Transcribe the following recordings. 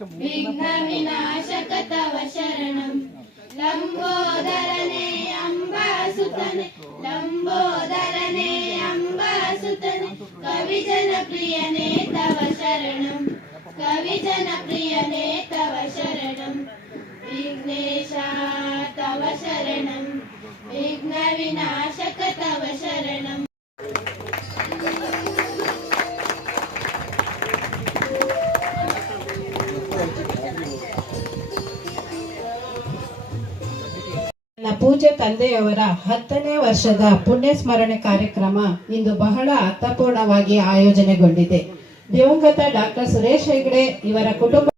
तव शरणं लम्बोदरने अम्बासुतने लम्बोदरने अम्बासुतने कविजनप्रियने तव शरणं। कविजनप्रियने तव शरणं। विघ्नेश तव शरणं। विघ्नविनाशक ತಂದೆಯವರ ಹತ್ತನೇ ವರ್ಷದ ಪುಣ್ಯ ಸ್ಮರಣೆ ಕಾರ್ಯಕ್ರಮ ಇಂದು ಬಹಳ ಅರ್ಥಪೂರ್ಣವಾಗಿ ಆಯೋಜನೆಗೊಂಡಿದೆ. ದಿವಂಗತ ಡಾಕ್ಟರ್ ಸುರೇಶ್ ಹೆಗ್ಡೆ ಇವರ ಕುಟುಂಬ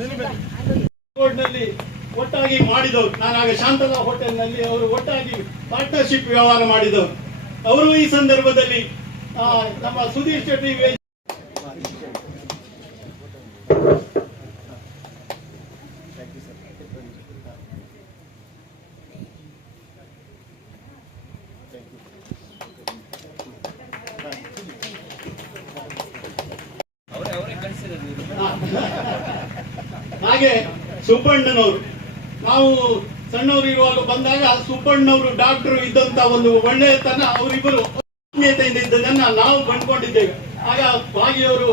ನಲ್ಲಿ ಒಟ್ಟಾಗಿ ಮಾಡಿದವರು. ನಾನಾಗ ಶಾಂತಲಾ ಹೋಟೆಲ್ನಲ್ಲಿ ಅವರು ಒಟ್ಟಾಗಿ ಪಾರ್ಟ್ನರ್ಶಿಪ್ ವ್ಯವಹಾರ ಮಾಡಿದವರು. ಅವರು ಈ ಸಂದರ್ಭದಲ್ಲಿ ನಮ್ಮ ಸುಧೀರ್ ಶೆಟ್ಟಿ ವೇ- ಹಾಗೆ ಸುಬ್ಬಣ್ಣನವರು ನಾವು ಸಣ್ಣವರು ಇರುವಾಗ ಸುಬ್ಬಣ್ಣವರು ಡಾಕ್ಟರ್ ಇದ್ದಂತ ಒಂದು ಒಳ್ಳೆಯತನ ಅವರಿಬ್ಬರು ಇದ್ದದನ್ನ ನಾವು ಕಂಡುಕೊಂಡಿದ್ದೇವೆ. ಆಗ ಭಾಗಿಯವರು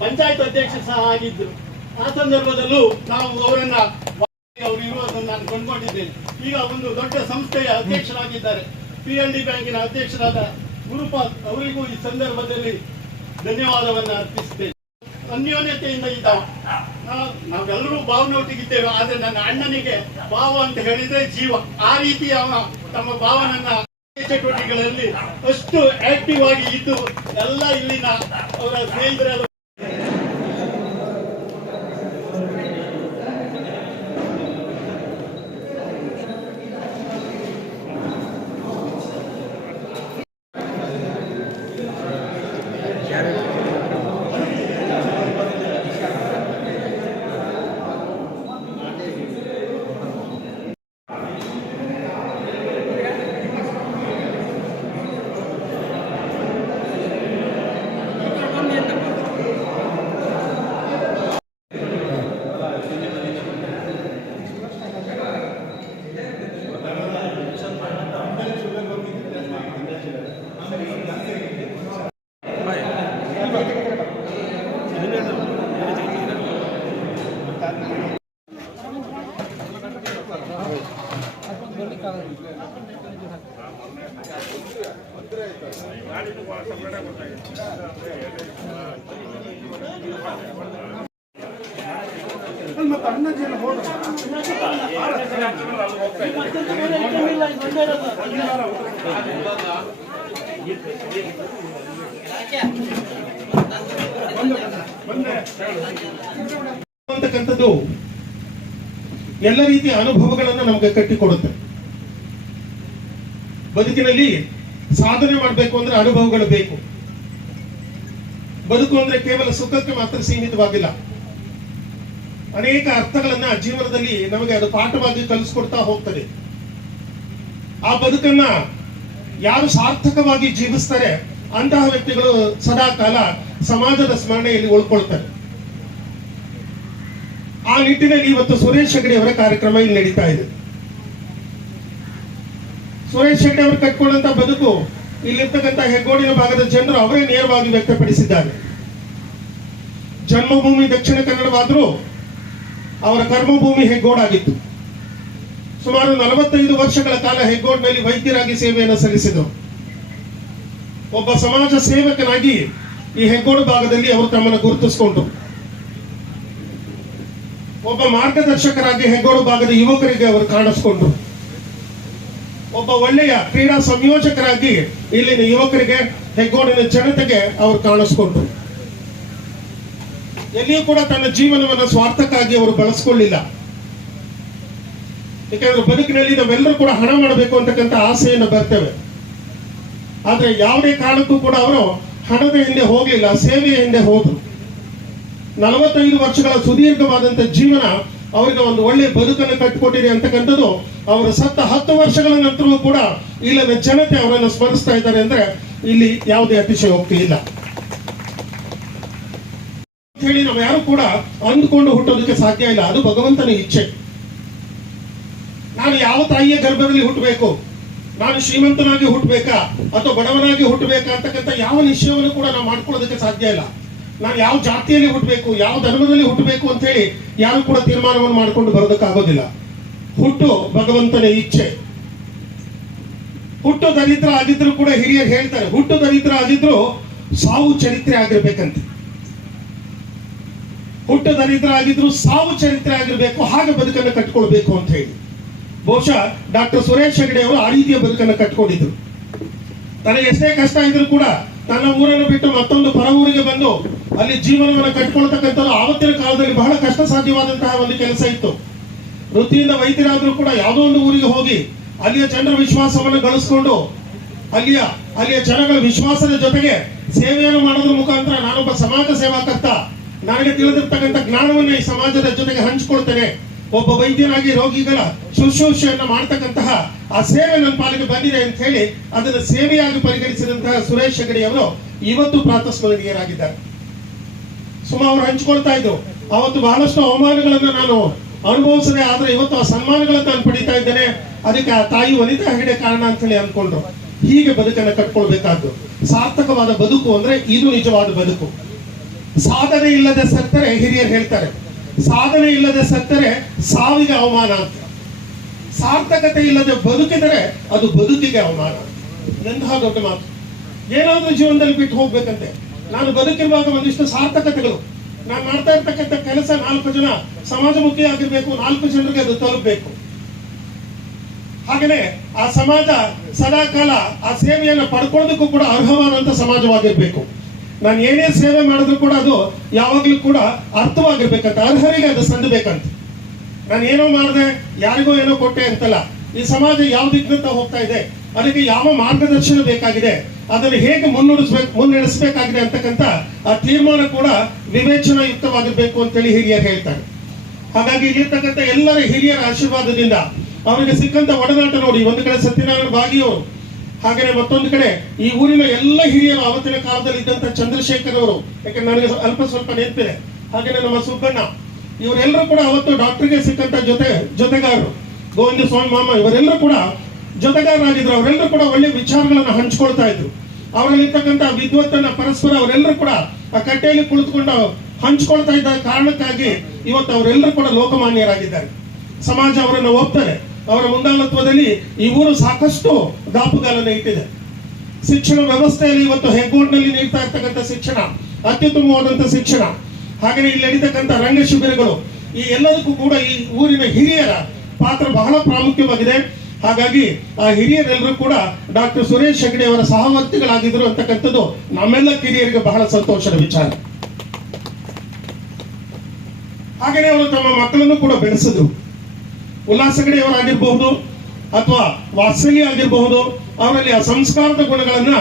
ಪಂಚಾಯತ್ ಅಧ್ಯಕ್ಷ ಸಹ ಆಗಿದ್ರು. ಆ ಸಂದರ್ಭದಲ್ಲೂ ನಾವು ಅವರನ್ನ ಅವರು ಇರುವುದನ್ನು ನಾನು ಕಂಡುಕೊಂಡಿದ್ದೇನೆ. ಈಗ ಒಂದು ದೊಡ್ಡ ಸಂಸ್ಥೆಯ ಅಧ್ಯಕ್ಷರಾಗಿದ್ದಾರೆ. ಪಿ ಎಲ್ ಡಿ ಬ್ಯಾಂಕಿನ ಅಧ್ಯಕ್ಷರಾದ ಗುರುಪಾಲ್ ಅವರಿಗೂ ಈ ಸಂದರ್ಭದಲ್ಲಿ ಧನ್ಯವಾದವನ್ನು ಅರ್ಪಿಸುತ್ತೇನೆ. ಅನ್ಯೋನ್ಯತೆಯಿಂದ ಇದ್ದಾವ ನಾ- ಭಾವನೆ ಒಟ್ಟಿಗಿದ್ದೇವೆ ಆದ್ರೆ ನನ್ನ ಅಣ್ಣನಿಗೆ ಭಾವ ಅಂತ ಹೇಳಿದ್ರೆ ಜೀವ. ಆ ರೀತಿ ಅವ ತಮ್ಮ ಭಾವನನ್ನ ಚಟುವಟಿಕೆಗಳಲ್ಲಿ ಅಷ್ಟು ಆಕ್ಟಿವ್ ಆಗಿ ಇದ್ದು, ಎಲ್ಲ ಇಲ್ಲಿನ ಅವರ ಸ್ನೇಹಿತರೆಲ್ಲ ಅಂತಕ್ಕಂಥದ್ದು ಎಲ್ಲ ರೀತಿಯ ಅನುಭವಗಳನ್ನು ನಮಗೆ ಕಟ್ಟಿಕೊಡುತ್ತೆ. ಬದುಕಿನಲ್ಲಿ ಸಾಧನೆ ಮಾಡಬೇಕು ಅಂದ್ರೆ ಅನುಭವಗಳು ಬೇಕು. ಬದುಕು ಅಂದ್ರೆ ಕೇವಲ ಸುಖಕ್ಕೆ ಮಾತ್ರ ಸೀಮಿತವಾಗಿಲ್ಲ. ಅನೇಕ ಅರ್ಥಗಳನ್ನ ಜೀವನದಲ್ಲಿ ನಮಗೆ ಅದು ಪಾಠವಾಗಿ ಕಲಿಸ್ಕೊಡ್ತಾ ಹೋಗ್ತದೆ. ಆ ಬದುಕನ್ನ ಯಾರು ಸಾರ್ಥಕವಾಗಿ ಜೀವಿಸ್ತಾರೆ ಅಂತಹ ವ್ಯಕ್ತಿಗಳು ಸದಾ ಕಾಲ ಸಮಾಜದ ಸ್ಮರಣೆಯಲ್ಲಿ ಉಳ್ಕೊಳ್ತಾರೆ. ಆ ನಿಟ್ಟಿನಲ್ಲಿ ಇವತ್ತು ಸುರೇಶ್ ಹೆಗಡೆ ಅವರ ಕಾರ್ಯಕ್ರಮ ಇಲ್ಲಿ ನಡೀತಾ ಇದೆ. ಸುರೇಶ್ ಹೆಗಡೆ ಅವರು ಕಟ್ಕೊಂಡಂತ ಬದುಕು ಇಲ್ಲಿರ್ತಕ್ಕಂತ ಹೆಗ್ಗೋಡಿನ ಭಾಗದ ಜನರು ಅವರೇ ನೇರವಾಗಿ ವ್ಯಕ್ತಪಡಿಸಿದ್ದಾರೆ. ಜನ್ಮಭೂಮಿ ದಕ್ಷಿಣ ಕನ್ನಡವಾದರೂ ಅವರ ಕರ್ಮಭೂಮಿ ಹೆಗ್ಗೋಡಾಗಿತ್ತು. ಸುಮಾರು ನಲವತ್ತೈದು ವರ್ಷಗಳ ಕಾಲ ಹೆಗ್ಗೋಡ್ನಲ್ಲಿ ವೈದ್ಯರಾಗಿ ಸೇವೆಯನ್ನು ಸಲ್ಲಿಸಿದರು ಒಬ್ಬ ಸಮಾಜ ಸೇವಕನಾಗಿ ಈ ಹೆಗ್ಗೋಡು ಭಾಗದಲ್ಲಿ ಅವರು ತಮ್ಮನ್ನು ಗುರುತಿಸಿಕೊಂಡ್ರು. ಒಬ್ಬ ಮಾರ್ಗದರ್ಶಕರಾಗಿ ಹೆಗ್ಗೋಡು ಭಾಗದ ಯುವಕರಿಗೆ ಅವರು ಕಾಣಿಸ್ಕೊಂಡ್ರು. ಒಬ್ಬ ಒಳ್ಳೆಯ ಕ್ರೀಡಾ ಸಂಯೋಜಕರಾಗಿ ಇಲ್ಲಿನ ಯುವಕರಿಗೆ ಹೆಗ್ಗೋಡಿನ ಜನತೆಗೆ ಅವರು ಕಾಣಿಸ್ಕೊಂಡ್ರು. ಎಲ್ಲಿಯೂ ಕೂಡ ತನ್ನ ಜೀವನವನ್ನು ಸ್ವಾರ್ಥಕ್ಕಾಗಿ ಅವರು ಬಳಸ್ಕೊಳ್ಳಿಲ್ಲ. ಯಾಕಂದ್ರೆ ಬದುಕಿನಲ್ಲಿ ನಾವೆಲ್ಲರೂ ಕೂಡ ಹಣ ಮಾಡಬೇಕು ಅಂತಕ್ಕಂಥ ಆಸೆಯನ್ನು ಬರ್ತೇವೆ. ಆದ್ರೆ ಯಾವುದೇ ಕಾರಣಕ್ಕೂ ಕೂಡ ಅವರು ಹಣದ ಹಿಂದೆ ಹೋಗಲಿಲ್ಲ, ಸೇವೆಯ ಹಿಂದೆ ಹೋದ್ರು. ನಲವತ್ತೈದು ವರ್ಷಗಳ ಸುದೀರ್ಘವಾದಂತ ಜೀವನ ಅವರಿಗೆ ಒಂದು ಒಳ್ಳೆ ಬದುಕನ್ನು ಕಟ್ಟಿಕೊಟ್ಟಿದೆ ಅಂತಕ್ಕಂಥದ್ದು ಅವರು ಸತ್ತ ಹತ್ತು ವರ್ಷಗಳ ನಂತರವೂ ಕೂಡ ಇಲ್ಲದ ಜನತೆ ಅವರನ್ನು ಸ್ಮರಿಸ್ತಾ ಇದ್ದಾರೆ ಅಂದ್ರೆ ಇಲ್ಲಿ ಯಾವುದೇ ಅತಿಶಯೋಕ್ತಿ ಇಲ್ಲ. ಹೇಳಿ ನಾವು ಯಾರು ಕೂಡ ಅಂದುಕೊಂಡು ಹುಟ್ಟೋದಕ್ಕೆ ಸಾಧ್ಯ ಇಲ್ಲ. ಅದು ಭಗವಂತನ ಇಚ್ಛೆ. ನಾನು ಯಾವ ತಾಯಿಯ ಗರ್ಭದಲ್ಲಿ ಹುಟ್ಟಬೇಕು? ನಾನು ಶ್ರೀಮಂತನಾಗಿ ಹುಟ್ಟಬೇಕಾ? ಅಥವಾ ಬಡವನಾಗಿ ಹುಟ್ಟಬೇಕಾ ಅಂತಕ್ಕಂಥ ಯಾವ ನಿಶ್ಚಯವನ್ನು ಕೂಡ ನಾವು ಮಾಡ್ಕೊಳ್ಳೋದಕ್ಕೆ ಸಾಧ್ಯ ಇಲ್ಲ. ನಾನು ಯಾವ ಜಾತಿಯಲ್ಲಿ ಹುಟ್ಟಬೇಕು, ಯಾವ ಧರ್ಮದಲ್ಲಿ ಹುಟ್ಟಬೇಕು ಅಂತ ಹೇಳಿ ಯಾರು ಕೂಡ ತೀರ್ಮಾನವನ್ನು ಮಾಡಿಕೊಂಡು ಬರೋದಕ್ಕಾಗೋದಿಲ್ಲ. ಹುಟ್ಟು ಭಗವಂತನ ಇಚ್ಛೆ. ಹುಟ್ಟು ದರಿದ್ರ ಆಗಿದ್ರು ಕೂಡ ಹಿರಿಯರು ಹೇಳ್ತಾರೆ, ಹುಟ್ಟು ದರಿದ್ರ ಆಗಿದ್ರು ಸಾವು ಚರಿತ್ರೆ ಆಗಿರ್ಬೇಕಂತೆ. ಹುಟ್ಟು ದರಿದ್ರ ಆಗಿದ್ರು ಸಾವು ಚರಿತ್ರೆ ಆಗಿರ್ಬೇಕು, ಹಾಗೆ ಬದುಕನ್ನ ಕಟ್ಕೊಳ್ಬೇಕು ಅಂತ ಹೇಳಿ. ಬಹುಶಃ ಡಾಕ್ಟರ್ ಸುರೇಶ್ ಹೆಗಡೆ ಅವರು ಆ ರೀತಿಯ ಬದುಕನ್ನು ಕಟ್ಕೊಂಡಿದ್ರು. ತನಗೆ ಎಷ್ಟೇ ಕಷ್ಟ ಇದ್ರು ಕೂಡ ತನ್ನ ಊರನ್ನು ಬಿಟ್ಟು ಮತ್ತೊಂದು ಪರ ಊರಿಗೆ ಬಂದು ಅಲ್ಲಿ ಜೀವನವನ್ನು ಕಟ್ಕೊಳ್ತಕ್ಕಂಥದ್ದು ಆವತ್ತಿನ ಕಾಲದಲ್ಲಿ ಬಹಳ ಕಷ್ಟ ಸಾಧ್ಯವಾದಂತಹ ಒಂದು ಕೆಲಸ ಇತ್ತು. ವೃತ್ತಿಯಿಂದ ವೈದ್ಯರಾದರೂ ಕೂಡ ಯಾವುದೋ ಒಂದು ಊರಿಗೆ ಹೋಗಿ ಅಲ್ಲಿಯ ಜನರ ವಿಶ್ವಾಸವನ್ನು ಗಳಿಸ್ಕೊಂಡು ಅಲ್ಲಿಯ ಅಲ್ಲಿಯ ಜನಗಳ ವಿಶ್ವಾಸದ ಜೊತೆಗೆ ಸೇವೆಯನ್ನು ಮಾಡೋದ್ರ ಮುಖಾಂತರ ನಾನೊಬ್ಬ ಸಮಾಜ ಸೇವಾಕರ್ತ ನನಗೆ ತಿಳಿದಿರ್ತಕ್ಕಂಥ ಜ್ಞಾನವನ್ನು ಈ ಸಮಾಜದ ಜೊತೆಗೆ ಹಂಚಿಕೊಳ್ತೇನೆ. ಒಬ್ಬ ವೈದ್ಯನಾಗಿ ರೋಗಿಗಳ ಶುಶ್ರೂಷೆಯನ್ನ ಮಾಡ್ತಕ್ಕಂತಹ ಆ ಸೇವೆ ನನ್ನ ಪಾಲಿಗೆ ಬಂದಿದೆ ಅಂತ ಹೇಳಿ ಅದನ್ನು ಸೇವೆಯಾಗಿ ಪರಿಗಣಿಸಿದಂತಹ ಸುರೇಶ್ ಹೆಗಡೆ ಅವರು ಇವತ್ತು ಪ್ರಾತಸ್ಮರಣೀಯರಾಗಿದ್ದಾರೆ. ಸುಮಾ ಅವರು ಹಂಚಿಕೊಳ್ತಾ ಇದ್ರು. ಅವತ್ತು ಬಹಳಷ್ಟು ಅವಮಾನಗಳನ್ನ ನಾನು ಅನುಭವಿಸದೆ, ಆದ್ರೆ ಇವತ್ತು ಆ ಸನ್ಮಾನಗಳನ್ನ ನಾನು ಪಡಿತಾ ಇದ್ದೇನೆ. ಅದಕ್ಕೆ ಆ ತಾಯಿ ವನಿತಾ ಹೆಗಡೆ ಕಾರಣ ಅಂತ ಹೇಳಿ ಅನ್ಕೊಂಡ್ರು ಹೀಗೆ ಬದುಕನ್ನ ಕಟ್ಕೊಳ್ಬೇಕಾದ್ದು. ಸಾರ್ಥಕವಾದ ಬದುಕು ಅಂದ್ರೆ ಇದು ನಿಜವಾದ ಬದುಕು. ಸಾಧನೆ ಇಲ್ಲದೆ ಸತ್ತರೆ ಹಿರಿಯರು ಹೇಳ್ತಾರೆ. ಸಾಧನೆ ಇಲ್ಲದೆ ಸತ್ತರೆ ಸಾವಿಗೆ ಅವಮಾನ ಅಂತ. ಸಾರ್ಥಕತೆ ಇಲ್ಲದೆ ಬದುಕಿದರೆ ಅದು ಬದುಕಿಗೆ ಅವಮಾನ ಎಂತಹ ದೊಡ್ಡ ಮಾತು. ಏನಾದ್ರೂ ಜೀವನದಲ್ಲಿ ಬಿಟ್ಟು ಹೋಗ್ಬೇಕಂತೆ. ನಾನು ಬದುಕಿರುವಾಗ ಒಂದಿಷ್ಟು ಸಾರ್ಥಕತೆಗಳು. ನಾನು ಮಾಡ್ತಾ ಇರ್ತಕ್ಕಂಥ ಕೆಲಸ ನಾಲ್ಕು ಜನ ಸಮಾಜಮುಖಿ ಆಗಿರ್ಬೇಕು, ನಾಲ್ಕು ಜನರಿಗೆ ಅದು ತಲುಪಬೇಕು. ಹಾಗೇನೆ ಆ ಸಮಾಜ ಸದಾಕಾಲ ಆ ಸೇವೆಯನ್ನು ಪಡ್ಕೊಳ್ಳೋದಕ್ಕೂ ಕೂಡ ಅರ್ಹವಾದಂತ ಸಮಾಜವಾಗಿರ್ಬೇಕು. ನಾನು ಏನೇ ಸೇವೆ ಮಾಡಿದ್ರು ಕೂಡ ಅದು ಯಾವಾಗ್ಲೂ ಕೂಡ ಅರ್ಥವಾಗಿರ್ಬೇಕಂತ, ಅರ್ಹರಿಗೆ ಅದು ಸಂದಬೇಕಂತ. ನಾನು ಏನೋ ಮಾಡಿದೆ, ಯಾರಿಗೋ ಏನೋ ಕೊಟ್ಟೆ ಅಂತಲ್ಲ, ಈ ಸಮಾಜ ಯಾವ ದಿಕ್ಕಿನಂತ ಹೋಗ್ತಾ ಇದೆ, ಅದಕ್ಕೆ ಯಾವ ಮಾರ್ಗದರ್ಶನ ಬೇಕಾಗಿದೆ, ಅದನ್ನು ಹೇಗೆ ಮುನ್ನಡೆಸ್ಬೇಕು, ಮುನ್ನಡೆಸಬೇಕಾಗಿದೆ ಅಂತಕ್ಕಂಥ ಆ ತೀರ್ಮಾನ ಕೂಡ ವಿವೇಚನಾಯುಕ್ತವಾಗಿರ್ಬೇಕು ಅಂತೇಳಿ ಹಿರಿಯರು ಹೇಳ್ತಾರೆ. ಹಾಗಾಗಿ ಇಲ್ಲಿರ್ತಕ್ಕಂಥ ಎಲ್ಲರ ಹಿರಿಯರ ಆಶೀರ್ವಾದದಿಂದ ಅವರಿಗೆ ಸಿಕ್ಕಂತ ಒಡನಾಟ ನೋಡಿ, ಒಂದು ಕಡೆ ಸತ್ಯನಾರಾಯಣ ಬಾಗಿಯವರು ಹಾಗೆಯೇ ಮತ್ತೊಂದು ಕಡೆ ಈ ಊರಿನ ಎಲ್ಲ ಹಿರಿಯರು ಅವತ್ತಿನ ಕಾಲದಲ್ಲಿ ಇದ್ದಂತ ಚಂದ್ರಶೇಖರ್ ಅವರು ಯಾಕಂದ್ರೆ ನನಗೆ ಅಲ್ಪ ಸ್ವಲ್ಪ ನೆನಪಿದೆ. ಹಾಗೆ ನಮ್ಮ ಸುಬ್ಬಣ್ಣ, ಇವರೆಲ್ಲರೂ ಕೂಡ ಅವತ್ತು ಡಾಕ್ಟರ್ಗೆ ಸಿಕ್ಕಂತ ಜೊತೆ, ಜೊತೆಗಾರರು. ಗೋವಿಂದ ಸ್ವಾಮಿ ಮಾಮ, ಇವರೆಲ್ಲರೂ ಕೂಡ ಜೊತೆಗಾರರಾಗಿದ್ರು. ಅವರೆಲ್ಲರೂ ಕೂಡ ಒಳ್ಳೆ ವಿಚಾರಗಳನ್ನ ಹಂಚ್ಕೊಳ್ತಾ ಇದ್ರು. ಅವರಲ್ಲಿರ್ತಕ್ಕಂಥ ವಿದ್ವತ್ತನ್ನ ಪರಸ್ಪರ ಅವರೆಲ್ಲರೂ ಕೂಡ ಆ ಕಟ್ಟೆಯಲ್ಲಿ ಕುಳಿತುಕೊಂಡು ಹಂಚ್ಕೊಳ್ತಾ ಇದ್ದ ಕಾರಣಕ್ಕಾಗಿ ಇವತ್ತು ಅವರೆಲ್ಲರೂ ಕೂಡ ಲೋಕಮಾನ್ಯರಾಗಿದ್ದಾರೆ. ಸಮಾಜ ಅವರನ್ನು ಒಪ್ತಾರೆ. ಅವರ ಮುಂದಾಳತ್ವದಲ್ಲಿ ಈ ಊರು ಸಾಕಷ್ಟು ದಾಪುಗಾಲನ ಇಟ್ಟಿದೆ. ಶಿಕ್ಷಣ ವ್ಯವಸ್ಥೆಯಲ್ಲಿ ಇವತ್ತು ಹೆಗ್ಗೋಡ್ನಲ್ಲಿ ನೀಡ್ತಾ ಇರ್ತಕ್ಕಂಥ ಶಿಕ್ಷಣ, ಅತ್ಯುತ್ತಮವಾದಂಥ ಶಿಕ್ಷಣ ಹಾಗೆಯೇ ಇಲ್ಲಿ ನಡೀತಕ್ಕಂಥ ರಂಗ ಶಿಬಿರಗಳು, ಈ ಎಲ್ಲದಕ್ಕೂ ಕೂಡ ಈ ಊರಿನ ಹಿರಿಯರ ಪಾತ್ರ ಬಹಳ ಪ್ರಾಮುಖ್ಯವಾಗಿದೆ. ಹಾಗಾಗಿ ಆ ಹಿರಿಯರೆಲ್ಲರೂ ಕೂಡ ಡಾಕ್ಟರ್ ಸುರೇಶ್ ಹೆಗಡೆ ಅವರ ಸಹವರ್ತಿಗಳಾಗಿದ್ರು ಅಂತಕ್ಕಂಥದ್ದು ನಮ್ಮೆಲ್ಲ ಕಿರಿಯರಿಗೆ ಬಹಳ ಸಂತೋಷದ ವಿಚಾರ. ಹಾಗೆಯೇ ಅವರು ತಮ್ಮ ಮಕ್ಕಳನ್ನು ಕೂಡ ಬೆಳೆಸಿದ್ರು. ಉಲ್ಲಾಸ ಆಗಿರಬಹುದು ಅಥವಾ ವಾತ್ಸಲ್ಯ ಆಗಿರಬಹುದು, ಅವರಲ್ಲಿ ಆ ಸಂಸ್ಕಾರದ ಗುಣಗಳನ್ನ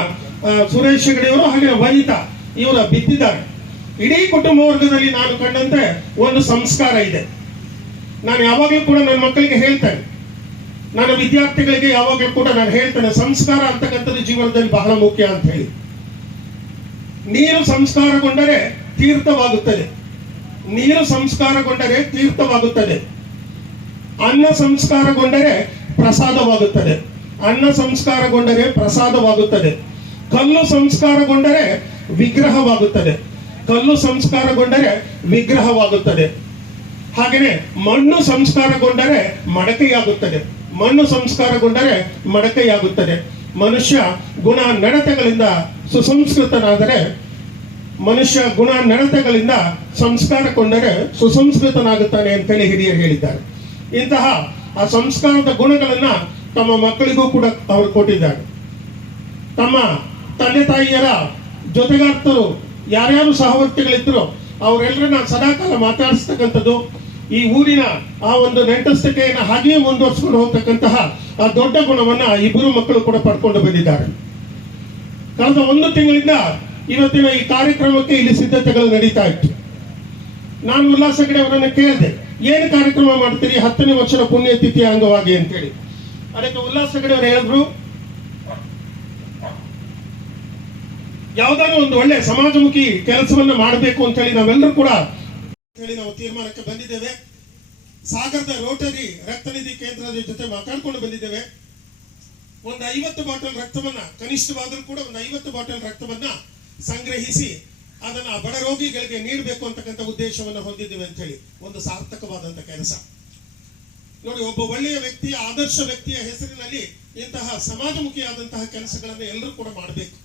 ಸುರೇಶ್ ಹೆಗಡೆಯವರು ಹಾಗೆ ವನಿತಾ ಇವರ ಬಿದ್ದಿದ್ದಾರೆ ಇಡೀ ಕುಟುಂಬ ವರ್ಗದಲ್ಲಿ ನಾನು ಕಂಡಂತೆ ಒಂದು ಸಂಸ್ಕಾರ ಇದೆ. ನಾನು ಯಾವಾಗಲೂ ಕೂಡ ನನ್ನ ಮಕ್ಕಳಿಗೆ ಹೇಳ್ತೇನೆ. ನನ್ನ ವಿದ್ಯಾರ್ಥಿಗಳಿಗೆ ಯಾವಾಗಲೂ ಕೂಡ ನಾನು ಹೇಳ್ತೇನೆ, ಸಂಸ್ಕಾರ ಅಂತಕ್ಕಂಥದ್ದು ಜೀವನದಲ್ಲಿ ಬಹಳ ಮುಖ್ಯ ಅಂತ ಹೇಳಿ. ನೀರು ಸಂಸ್ಕಾರಗೊಂಡರೆ ತೀರ್ಥವಾಗುತ್ತದೆ. ನೀರು ಸಂಸ್ಕಾರಗೊಂಡರೆ ತೀರ್ಥವಾಗುತ್ತದೆ. ಅನ್ನ ಸಂಸ್ಕಾರಗೊಂಡರೆ ಪ್ರಸಾದವಾಗುತ್ತದೆ. ಅನ್ನ ಸಂಸ್ಕಾರಗೊಂಡರೆ ಪ್ರಸಾದವಾಗುತ್ತದೆ. ಕಲ್ಲು ಸಂಸ್ಕಾರಗೊಂಡರೆ ವಿಗ್ರಹವಾಗುತ್ತದೆ. ಕಲ್ಲು ಸಂಸ್ಕಾರಗೊಂಡರೆ ವಿಗ್ರಹವಾಗುತ್ತದೆ. ಹಾಗೆಯೇ ಮಣ್ಣು ಸಂಸ್ಕಾರಗೊಂಡರೆ ಮಡಕೆಯಾಗುತ್ತದೆ. ಮಣ್ಣು ಸಂಸ್ಕಾರಗೊಂಡರೆ ಮಡಕೆಯಾಗುತ್ತದೆ. ಮನುಷ್ಯ ಗುಣ ನಡತೆಗಳಿಂದ ಸುಸಂಸ್ಕೃತನಾದರೆ, ಮನುಷ್ಯ ಗುಣ ನಡತೆಗಳಿಂದ ಸಂಸ್ಕಾರಗೊಂಡರೆ ಸುಸಂಸ್ಕೃತನಾಗುತ್ತಾನೆ ಅಂತೇಳಿ ಹಿರಿಯರು ಹೇಳಿದ್ದಾರೆ. ಇಂತಹ ಆ ಸಂಸ್ಕಾರದ ಗುಣಗಳನ್ನ ತಮ್ಮ ಮಕ್ಕಳಿಗೂ ಕೂಡ ಅವರು ಕೊಟ್ಟಿದ್ದಾರೆ. ತಮ್ಮ ತಂದೆ ತಾಯಿಯರ ಜೊತೆಗಾರ್ತರು ಯಾರ್ಯಾರು ಸಹವರ್ತಿಗಳಿದ್ರು ಅವರೆಲ್ಲರನ್ನ ಸದಾಕಾಲ ಮಾತಾಡಿಸ್ತಕ್ಕಂಥದ್ದು ಈ ಊರಿನ ಆ ಒಂದು ನೆಂಟಸ್ತತೆಯನ್ನು ಹಾಗೆಯೇ ಮುಂದುವರ್ಸ್ಕೊಂಡು ಹೋಗ್ತಕ್ಕಂತಹ ಆ ದೊಡ್ಡ ಗುಣವನ್ನ ಇಬ್ಬರು ಮಕ್ಕಳು ಕೂಡ ಪಡ್ಕೊಂಡು ಬಂದಿದ್ದಾರೆ. ಕಳೆದ ಒಂದು ತಿಂಗಳಿಂದ ಇವತ್ತಿನ ಈ ಕಾರ್ಯಕ್ರಮಕ್ಕೆ ಇಲ್ಲಿ ಸಿದ್ಧತೆಗಳು ನಡೀತಾ ಇತ್ತು. ನಾನು ಉಲ್ಲಾಸ ಹೆಗಡೆ ಅವರನ್ನ ಕೇಳಿದೆ, ಏನು ಕಾರ್ಯಕ್ರಮ ಮಾಡ್ತೀರಿ? ಹತ್ತನೇ ವರ್ಷದ ಪುಣ್ಯತಿಥಿಯ ಅಂಗವಾಗಿ ಅಂತೇಳಿ. ಅದಕ್ಕೆ ಉಲ್ಲಾಸ ಹೆಗಡೆ ಅವರು ಹೇಳಿದ್ರು, ಯಾವ್ದಾದ್ರು ಒಂದು ಒಳ್ಳೆ ಸಮಾಜಮುಖಿ ಕೆಲಸವನ್ನ ಮಾಡಬೇಕು ಅಂತ ಹೇಳಿ ನಾವೆಲ್ಲರೂ ಕೂಡ ಹೇಳಿ ನಾವು ತೀರ್ಮಾನಕ್ಕೆ ಬಂದಿದ್ದೇವೆ. ಸಾಗರದ ರೋಟರಿ ರಕ್ತನಿಧಿ ಕೇಂದ್ರದ ಜೊತೆ ಮಾತಾಡ್ಕೊಂಡು ಬಂದಿದ್ದೇವೆ. ಒಂದು ಐವತ್ತು ಬಾಟಲ್ ರಕ್ತವನ್ನ, ಕನಿಷ್ಠವಾದರೂ ಕೂಡ ಒಂದು ಐವತ್ತು ಬಾಟಲ್ ರಕ್ತವನ್ನ ಸಂಗ್ರಹಿಸಿ ಅದನ್ನ ಬಡ ರೋಗಿಗಳಿಗೆ ನೀಡಬೇಕು ಅಂತಕ್ಕಂಥ ಉದ್ದೇಶವನ್ನ ಹೊಂದಿದ್ದೇವೆ ಅಂತ ಹೇಳಿ ಒಂದು ಸಾರ್ಥಕವಾದಂತ ಕೆಲಸ. ನೋಡಿ, ಒಬ್ಬ ಒಳ್ಳೆಯ ವ್ಯಕ್ತಿಯ ಆದರ್ಶ ವ್ಯಕ್ತಿಯ ಹೆಸರಿನಲ್ಲಿ ಇಂತಹ ಸಮಾಜಮುಖಿಯಾದಂತಹ ಕೆಲಸಗಳನ್ನ ಎಲ್ಲರೂ ಕೂಡ ಮಾಡಬೇಕು.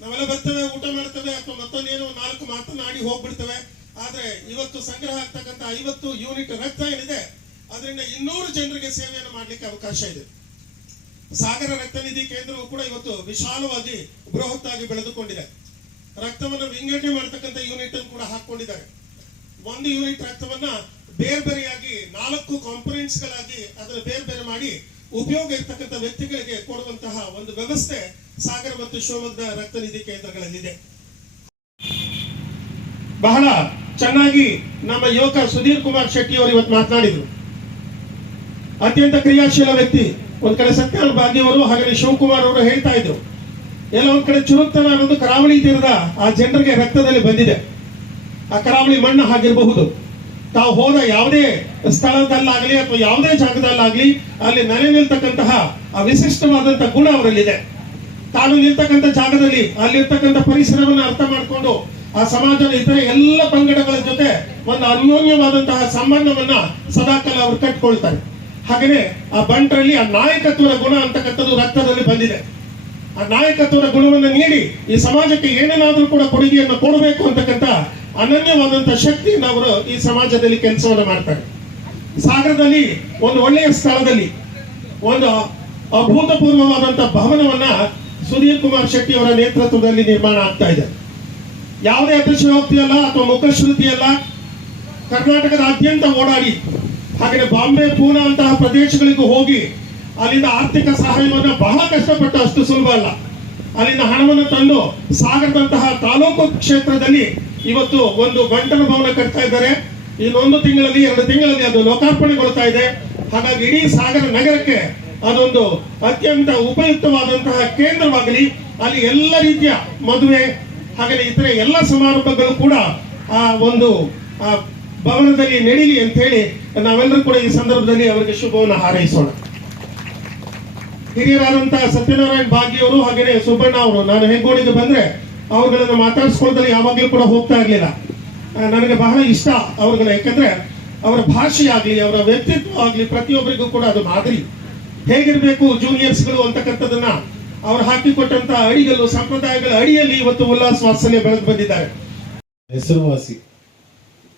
ನಾವೆಲ್ಲ ಬರ್ತೇವೆ, ಊಟ ಮಾಡ್ತೇವೆ, ಅಥವಾ ಮತ್ತೊಂದೇನೋ ನಾಲ್ಕು ಮಾತನಾಡಿ ಹೋಗ್ಬಿಡ್ತೇವೆ. ಆದ್ರೆ ಇವತ್ತು ಸಂಗ್ರಹ ಆಗ್ತಕ್ಕಂಥ ಐವತ್ತು ಯೂನಿಟ್ ರಕ್ತ ಏನಿದೆ, ಅದರಿಂದ ಇನ್ನೂರು ಜನರಿಗೆ ಸೇವೆಯನ್ನು ಮಾಡ್ಲಿಕ್ಕೆ ಅವಕಾಶ ಇದೆ. ಸಾಗರ ರಕ್ತ ನಿಧಿ ಕೇಂದ್ರವು ಕೂಡ ಇವತ್ತು ವಿಶಾಲವಾಗಿ ಬೃಹತ್ತಾಗಿ ಬೆಳೆದುಕೊಂಡಿದೆ. ರಕ್ತವನ್ನು ವಿಂಗಡಣೆ ಮಾಡತಕ್ಕಂಥ ಯೂನಿಟ್ ಅನ್ನು ಕೂಡ ಹಾಕೊಂಡಿದ್ದಾರೆ ಒಂದು ಯೂನಿಟ್ ರಕ್ತವನ್ನ ಬೇರೆ ಬೇರೆಯಾಗಿ ನಾಲ್ಕು ಕಾಂಪೊನೆಂಟ್ಸ್ ಗಳಾಗಿ ಅದನ್ನ ಬೇರೆ ಬೇರೆ ಮಾಡಿ ಉಪಯೋಗ ಇರ್ತಕ್ಕಂಥ ವ್ಯಕ್ತಿಗಳಿಗೆ ಕೊಡುವಂತಹ ಒಂದು ವ್ಯವಸ್ಥೆ ಸಾಗರ ಮತ್ತು ಶಿವಮೊಗ್ಗದ ರಕ್ತನಿಧಿ ಕೇಂದ್ರಗಳಲ್ಲಿದೆ. ಬಹಳ ಚೆನ್ನಾಗಿ ನಮ್ಮ ಯುವಕ ಸುಧೀರ್ ಕುಮಾರ್ ಶೆಟ್ಟಿ ಅವರು ಇವತ್ತು ಮಾತನಾಡಿದ್ರು. ಅತ್ಯಂತ ಕ್ರಿಯಾಶೀಲ ವ್ಯಕ್ತಿ. ಒಂದ್ ಕಡೆ ಸತ್ಯನಾರಾಯಣ ಹಾಗೆ ಶಿವಕುಮಾರ್ ಅವರು ಹೇಳ್ತಾ ಇದ್ರು. ಎಲ್ಲ ಒಂದ್ ಕಡೆ ಚುರುಕ್ತನ ಅನ್ನೋದು ಕರಾವಳಿ ತೀರದ ಆ ಜನರಿಗೆ ರಕ್ತದಲ್ಲಿ ಬಂದಿದೆ. ಆ ಕರಾವಳಿ ಮಣ್ಣು ಆಗಿರಬಹುದು ತಾವು ಹೋದ ಯಾವುದೇ ಸ್ಥಳದಲ್ಲಾಗ್ಲಿ ಅಥವಾ ಯಾವುದೇ ಜಾಗದಲ್ಲಾಗಲಿ ಅಲ್ಲಿ ನೆಲೆ ನಿಲ್ತಕ್ಕಂತಹ ಆ ವಿಶಿಷ್ಟವಾದಂತಹ ಗುಣ ಅವರಲ್ಲಿದೆ. ತಾನು ನಿಲ್ತಕ್ಕಂಥ ಜಾಗದಲ್ಲಿ ಅಲ್ಲಿರ್ತಕ್ಕಂಥ ಪರಿಸರವನ್ನ ಅರ್ಥ ಮಾಡಿಕೊಂಡು ಆ ಸಮಾಜದ ಇತರ ಎಲ್ಲ ಪಂಗಡಗಳ ಜೊತೆ ಒಂದು ಅನ್ಯೋನ್ಯವಾದಂತಹ ಸಂಬಂಧವನ್ನ ಸದಾಕಾಲ ಅವರು ಕಟ್ಕೊಳ್ತಾರೆ. ಹಾಗೆಯೇ ಆ ಬಂಟರಲ್ಲಿ ಆ ನಾಯಕತ್ವದ ಗುಣ ಅಂತಕ್ಕಂಥದ್ದು ರಕ್ತದಲ್ಲಿ ಬಂದಿದೆ. ಆ ನಾಯಕತ್ವದ ಗುಣವನ್ನು ನೀಡಿ ಈ ಸಮಾಜಕ್ಕೆ ಏನೇನಾದರೂ ಕೂಡ ಕೊಡುಗೆಯನ್ನು ಕೊಡಬೇಕು ಅಂತಕ್ಕಂಥ ಅನನ್ಯವಾದಂತಹ ಶಕ್ತಿಯನ್ನು ಅವರು ಈ ಸಮಾಜದಲ್ಲಿ ಕೆಲಸವನ್ನು ಮಾಡ್ತಾರೆ. ಸಾಗರದಲ್ಲಿ ಒಂದು ಒಳ್ಳೆಯ ಸ್ಥಳದಲ್ಲಿ ಒಂದು ಅಭೂತಪೂರ್ವವಾದಂತಹ ಭವನವನ್ನ ಸುಧೀರ್ ಕುಮಾರ್ ಶೆಟ್ಟಿ ಅವರ ನೇತೃತ್ವದಲ್ಲಿ ನಿರ್ಮಾಣ ಆಗ್ತಾ ಇದೆ. ಯಾವುದೇ ಅತಿಶಯೋಕ್ತಿ ಅಲ್ಲ ಅಥವಾ ಮುಖಶ್ರುತಿ ಅಲ್ಲ ಕರ್ನಾಟಕದಾದ್ಯಂತ ಓಡಾಡಿ ಹಾಗೆ ಬಾಂಬೆ, ಪೂನಾ ಅಂತಹ ಪ್ರದೇಶಗಳಿಗೂ ಹೋಗಿ ಅಲ್ಲಿಂದ ಆರ್ಥಿಕ ಸಹಾಯವನ್ನು ಬಹಳ ಕಷ್ಟಪಟ್ಟು ಅಷ್ಟು ಸುಲಭ ಅಲ್ಲ. ಅಲ್ಲಿಂದ ಹಣವನ್ನು ತಂದು ಸಾಗರದಂತಹ ತಾಲೂಕು ಕ್ಷೇತ್ರದಲ್ಲಿ ಇವತ್ತು ಒಂದು ಗಂಟಲು ಭವನ ಕಟ್ತಾ ಇದ್ದಾರೆ. ಇನ್ನೊಂದು ತಿಂಗಳಲ್ಲಿ, ಎರಡು ತಿಂಗಳಲ್ಲಿ ಅದು ಲೋಕಾರ್ಪಣೆಗೊಳ್ತಾ ಇದೆ. ಹಾಗಾಗಿ ಇಡೀ ಸಾಗರ ನಗರಕ್ಕೆ ಅದೊಂದು ಅತ್ಯಂತ ಉಪಯುಕ್ತವಾದಂತಹ ಕೇಂದ್ರವಾಗಲಿ, ಅಲ್ಲಿ ಎಲ್ಲ ರೀತಿಯ ಮದುವೆ ಹಾಗೆ ಇತರೆ ಎಲ್ಲ ಸಮಾರಂಭಗಳು ಕೂಡ ಆ ಒಂದು ಭವನದಲ್ಲಿ ನಡೀಲಿ ಅಂತ ಹೇಳಿ ನಾವೆಲ್ಲರೂ ಕೂಡ ಈ ಸಂದರ್ಭದಲ್ಲಿ ಅವರಿಗೆ ಶುಭವನ್ನು ಹಾರೈಸೋಣ. ಹಿರಿಯರಾದಂತಹ ಸತ್ಯನಾರಾಯಣ ಭಾಗಿಯವರು ಹಾಗೆ ಸುಬ್ಬಣ್ಣ ಅವರು, ನಾನು ಹೆಂಗೋಡಿಗೆ ಬಂದ್ರೆ ಅವ್ರಗಳನ್ನ ಮಾತಾಡ್ಸ್ಕೊಳ್ದಲ್ಲಿ ಯಾವಾಗಲೂ ಕೂಡ ಹೋಗ್ತಾ ಇರ್ಲಿಲ್ಲ. ನನಗೆ ಬಹಳ ಇಷ್ಟ ಅವ್ರುಗಳ, ಯಾಕಂದ್ರೆ ಅವರ ಭಾಷೆ ಆಗ್ಲಿ, ಅವರ ವ್ಯಕ್ತಿತ್ವ ಆಗಲಿ ಪ್ರತಿಯೊಬ್ಬರಿಗೂ ಕೂಡ ಅದು ಮಾದರಿ. ಹೇಗಿರಬೇಕು ಜೂನಿಯರ್ಸ್ಗಳು ಅಂತಕ್ಕಂಥದನ್ನ ಅವ್ರು ಹಾಕಿಕೊಟ್ಟಂತ ಅಡಿಗಲು ಸಂಪ್ರದಾಯಗಳ ಅಡಿಯಲ್ಲಿ ಇವತ್ತು ಉಲ್ಲಾಸ ವಾತ್ಸಲ್ಯ ಬೆಳೆದು ಬಂದಿದ್ದಾರೆ. ಹೆಸರುವಾಸಿ.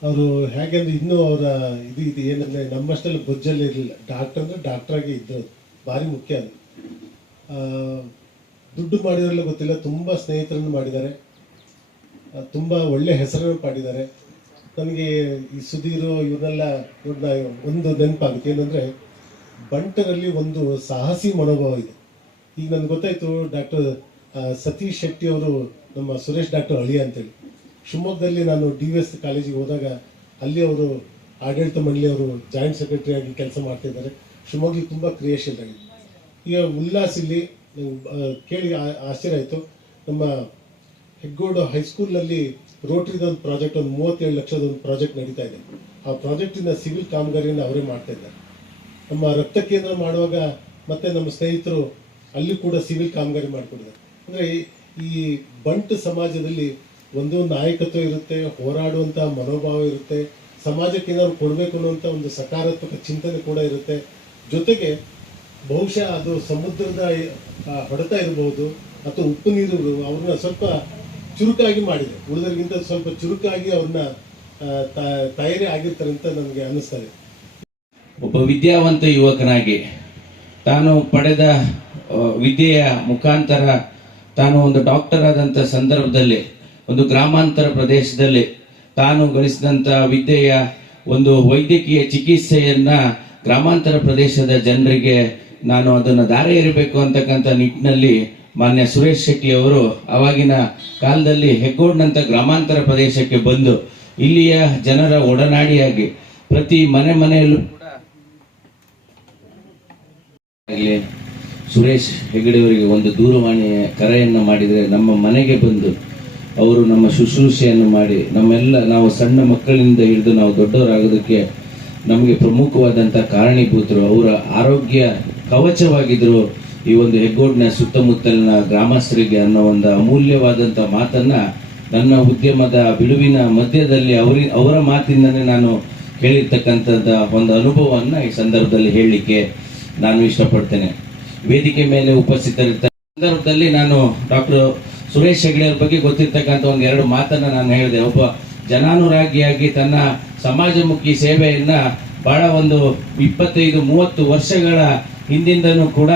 ಅವರು ಹೇಗೆಂದ್ರೆ ಇನ್ನೂ ಅವರ ಇದು ಇದು, ಏನಂದ್ರೆ ನಮ್ಮಷ್ಟಲ್ಲಿ ಬೊಜ್ಜಲ್ಲಿ ಇರಲಿಲ್ಲ. ಡಾಕ್ಟರ್ ಅಂದ್ರೆ ಡಾಕ್ಟರ್ ಆಗಿ ಇದ್ದು ಭಾರಿ ಮುಖ್ಯ ಅದು. ದುಡ್ಡು ಮಾಡಿದ್ರಲ್ಲ ಗೊತ್ತಿಲ್ಲ, ತುಂಬ ಸ್ನೇಹಿತರನ್ನು ಮಾಡಿದ್ದಾರೆ. ತುಂಬ ಒಳ್ಳೆ ಹೆಸರನ್ನು ಮಾಡಿದ್ದಾರೆ ನನಗೆ ಈ ಸುಧೀರು ಇವರೆಲ್ಲ ಇವ್ರನ್ನ ಒಂದು ನೆನಪಾಗುತ್ತೆ. ಏನಂದ್ರೆ, ಬಂಟರಲ್ಲಿ ಒಂದು ಸಾಹಸಿ ಮನೋಭಾವ ಇದೆ. ಈಗ ನನ್ಗೆ ಗೊತ್ತಾಯ್ತು, ಡಾಕ್ಟರ್ ಸತೀಶ್ ಶೆಟ್ಟಿ ಅವರು ನಮ್ಮ ಸುರೇಶ್ ಡಾಕ್ಟರ್ ಅಳಿಯ ಅಂತೇಳಿ. ಶಿವಮೊಗ್ಗದಲ್ಲಿ ನಾನು ಡಿ ವಿ ಎಸ್ ಕಾಲೇಜಿಗೆ ಹೋದಾಗ ಅಲ್ಲಿ ಅವರು ಆಡಳಿತ ಮಂಡಳಿಯವರು ಜಾಯಿಂಟ್ ಸೆಕ್ರೆಟರಿ ಆಗಿ ಕೆಲಸ ಮಾಡ್ತಿದ್ದಾರೆ. ಶಿವಮೊಗ್ಗ ತುಂಬಾ ತುಂಬ ಕ್ರಿಯಾಶೀಲರಾಗಿದೆ ಈಗ ಉಲ್ಲಾಸ್ ಇಲ್ಲಿ ಕೇಳಿ ಆಶ್ಚರ್ಯ ಆಯಿತು. ನಮ್ಮ ಹೆಗ್ಗೋಡು ಹೈಸ್ಕೂಲ್ನಲ್ಲಿ ರೋಟ್ರಿದ ಒಂದು ಪ್ರಾಜೆಕ್ಟ್, ಒಂದು ಮೂವತ್ತೇಳು ಲಕ್ಷದ ಒಂದು ಪ್ರಾಜೆಕ್ಟ್ ನಡೀತಾ ಇದೆ. ಆ ಪ್ರಾಜೆಕ್ಟಿನ ಸಿವಿಲ್ ಕಾಮಗಾರಿಯನ್ನು ಅವರೇ ಮಾಡ್ತಾ ಇದ್ದಾರೆ. ನಮ್ಮ ರಕ್ತ ಕೇಂದ್ರ ಮಾಡುವಾಗ ಮತ್ತೆ ನಮ್ಮ ಸ್ನೇಹಿತರು ಅಲ್ಲಿ ಕೂಡ ಸಿವಿಲ್ ಕಾಮಗಾರಿ ಮಾಡಿಕೊಂಡಿದ್ದಾರೆ. ಅಂದರೆ ಈ ಬಂಟ್ ಸಮಾಜದಲ್ಲಿ ಒಂದು ನಾಯಕತ್ವ ಇರುತ್ತೆ ಹೋರಾಡುವಂಥ ಮನೋಭಾವ ಇರುತ್ತೆ, ಸಮಾಜಕ್ಕೆ ಏನಾದ್ರು ಕೊಡಬೇಕು ಅನ್ನುವಂಥ ಒಂದು ಸಕಾರಾತ್ಮಕ ಚಿಂತನೆ ಕೂಡ ಇರುತ್ತೆ. ಜೊತೆಗೆ ಬಹುಶಃ ಅದು ಸಮುದ್ರದ ಹೊಡೆತ ಇರಬಹುದು ಅಥವಾ ಉಪ್ಪು ನೀರು ಅವ್ರನ್ನ ಸ್ವಲ್ಪ ಚುರುಕಾಗಿ ಮಾಡಿದೆ. ಉಳಿದರಿಗಿಂತ ಸ್ವಲ್ಪ ಚುರುಕಾಗಿ ಅವ್ರನ್ನ ತಯಾರಿ ಆಗಿರ್ತಾರೆ ಅಂತ ನನಗೆ ಅನ್ನಿಸ್ತದೆ ಒಬ್ಬ ವಿದ್ಯಾವಂತ ಯುವಕನಾಗಿ ತಾನು ಪಡೆದ ವಿದ್ಯೆಯ ಮುಖಾಂತರ ತಾನು ಒಂದು ಡಾಕ್ಟರ್ ಆದಂಥ ಸಂದರ್ಭದಲ್ಲಿ, ಒಂದು ಗ್ರಾಮಾಂತರ ಪ್ರದೇಶದಲ್ಲಿ ತಾನು ಗಳಿಸಿದಂಥ ವಿದ್ಯೆಯ ಒಂದು ವೈದ್ಯಕೀಯ ಚಿಕಿತ್ಸೆಯನ್ನು ಗ್ರಾಮಾಂತರ ಪ್ರದೇಶದ ಜನರಿಗೆ ನಾನು ಅದನ್ನು ದಾರಿ ಎರಿಬೇಕು ಅಂತಕ್ಕಂಥ ನಿಟ್ಟಿನಲ್ಲಿ ಮಾನ್ಯ ಸುರೇಶ್ ಶೆಟ್ಟಿ ಅವರು ಅವಾಗಿನ ಕಾಲದಲ್ಲಿ ಹೆಗ್ಗೋಡ್ನಂಥ ಗ್ರಾಮಾಂತರ ಪ್ರದೇಶಕ್ಕೆ ಬಂದು ಇಲ್ಲಿಯ ಜನರ ಒಡನಾಡಿಯಾಗಿ ಪ್ರತಿ ಮನೆ ಮನೆಯಲ್ಲೂ ಕೂಡ ಸುರೇಶ್ ಹೆಗಡೆಯವರಿಗೆ ಒಂದು ದೂರವಾಣಿ ಕರೆಯನ್ನು ಮಾಡಿದರೆ ನಮ್ಮ ಮನೆಗೆ ಬಂದು ಅವರು ನಮ್ಮ ಶುಶ್ರೂಷೆಯನ್ನು ಮಾಡಿ ನಮ್ಮೆಲ್ಲ ನಾವು ಸಣ್ಣ ಮಕ್ಕಳಿಂದ ಹಿಡಿದು ನಾವು ದೊಡ್ಡವರಾಗೋದಕ್ಕೆ ನಮಗೆ ಪ್ರಮುಖವಾದಂಥ ಕಾರಣೀಭೂತರು ಅವರ ಆರೋಗ್ಯ ಕವಚವಾಗಿದ್ದರು ಈ ಒಂದು ಹೆಗ್ಗೋಡ್ನ ಸುತ್ತಮುತ್ತಲಿನ ಗ್ರಾಮಸ್ಥರಿಗೆ ಅನ್ನೋ ಒಂದು ಅಮೂಲ್ಯವಾದಂಥ ಮಾತನ್ನ ನನ್ನ ಉದ್ಯಮದ ಬಿಡುವಿನ ಮಧ್ಯದಲ್ಲಿ ಅವರಿ, ಅವರ ಮಾತಿಂದನೇ ನಾನು ಕೇಳಿರ್ತಕ್ಕಂಥದ್ದ ಒಂದು ಅನುಭವವನ್ನು ಈ ಸಂದರ್ಭದಲ್ಲಿ ಹೇಳಲಿಕ್ಕೆ ನಾನು ಇಷ್ಟಪಡ್ತೇನೆ. ವೇದಿಕೆ ಮೇಲೆ ಉಪಸ್ಥಿತರಿರ್ತ ಸಂದರ್ಭದಲ್ಲಿ ನಾನು ಡಾಕ್ಟರ್ ಸುರೇಶ್ ಹೆಗ್ಡೆ ಬಗ್ಗೆ ಗೊತ್ತಿರ್ತಕ್ಕಂಥ ಒಂದು ಎರಡು ಮಾತನ್ನ ನಾನು ಹೇಳಿದೆ. ಒಬ್ಬ ಜನಾನುರಾಗಿಯಾಗಿ ತನ್ನ ಸಮಾಜಮುಖಿ ಸೇವೆಯನ್ನು ಬಹಳ ಒಂದು ಇಪ್ಪತ್ತೈದು, ಮೂವತ್ತು ವರ್ಷಗಳ ಹಿಂದಿಂದನೂ ಕೂಡ